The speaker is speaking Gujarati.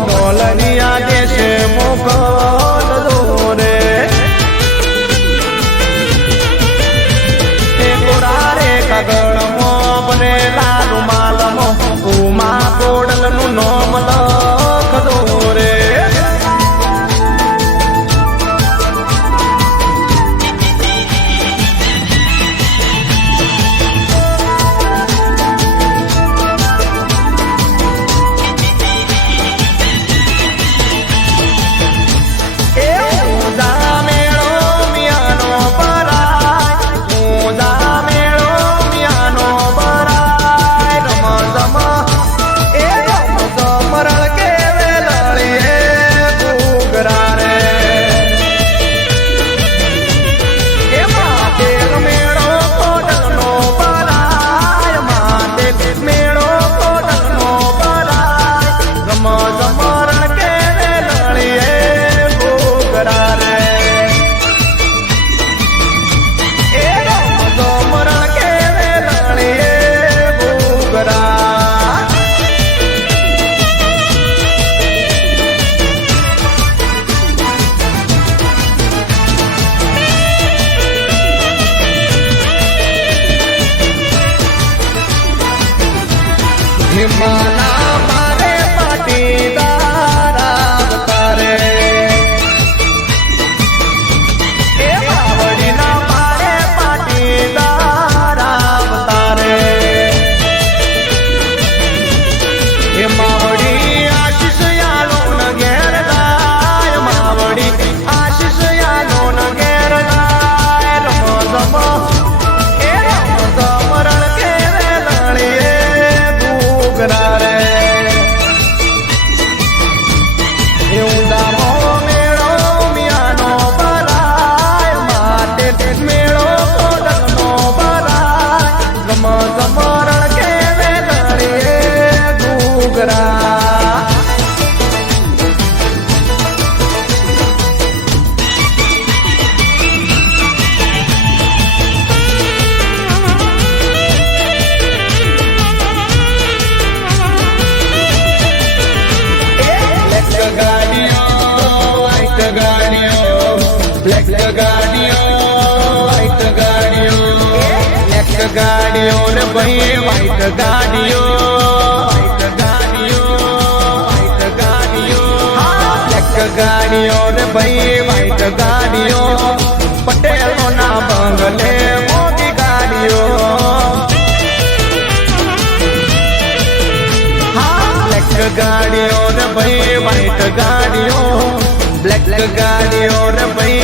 ડોલરિયા દેશે મોકલજો રે કોરારે કગળમો બનેલા રૂમાલમો ઉમા કોડલનું નામ લખજો રે હિમાલા મારે પાટીદાર આવતારે એ માવડીના મારે પાટીદાર આવતારે એ માવડી આશીષ યાલો ન ઘેર ગાય માવડી આશીષ યાલો ન ઘેર ગાય રમો રમો એ રમો સમરણ કે લણીએ રે ઊંડાનો મેળો મિયાનો ભરાય માટે મેળો કોડલનો ભરાય ગમ સમરણ કે લણીએ ઘૂઘરા ગાડીઓ ને ભાઈ વાઈટ ગાડીઓ બ્લેક ગાડીઓ ને ભાઈ વાઈટ ગાડીઓ પટેલો ના બંગલે મોટી ગાડીઓ બ્લેક ગાડીઓ ને ભાઈ વાઈટ ગાડીઓ બ્લેક ગાડીઓ ને ભાઈ